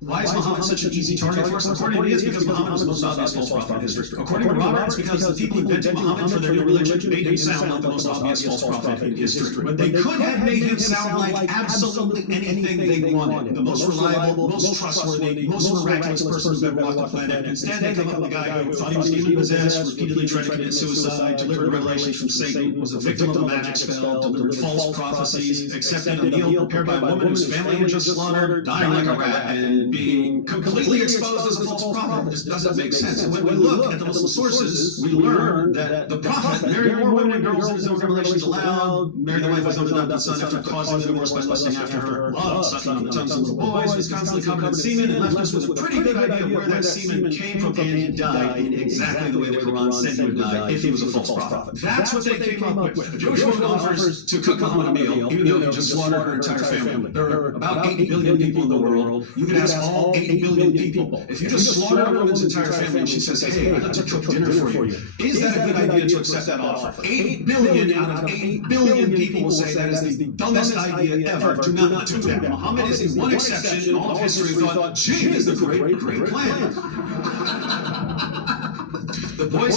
Why is Muhammad such an easy target for us? According to me, it's because Muhammad was the most obvious false prophet in history. According to Robert, it's because the people who invented Muhammad for their new religion made him sound like the most obvious false prophet in history. But they could have made him sound like absolutely anything they wanted. The most reliable, most trustworthy, most miraculous person who's ever walked the planet. Instead, they come up with a guy who thought he was demon-possessed, repeatedly tried to commit suicide, delivered revelations from Satan, was a victim of a magic spell, delivered false prophecies, accepted a meal prepared by a woman whose family had just slaughtered, dying like a rat, and being completely exposed as a false prophet. This doesn't make sense. And when we look at the Muslim sources, we learn that the prophet married more women and girls than his own revelations allowed, married the wife of his own adopted son after causing divorce by lusting after her, loved sucking on the tongues of little boys, was constantly covered in semen, and left us with a pretty good idea of where that semen came from, and he died in exactly the way the Quran said he would die if he was a false prophet. That's what they came up with. A Jewish woman offers to cook Muhammad a meal, even though he just slaughtered her entire family. There are about 8 billion people in the world. You can ask all 8 billion people. If you just slaughter a woman's entire family and she says, hey, I'd like to cook dinner for you, is that a good idea to accept that offer? 8 billion out of 8 billion people will say that is the dumbest idea ever. Do not do that. Muhammad is the one exception in all of history who thought, gee, is the great plan. The boys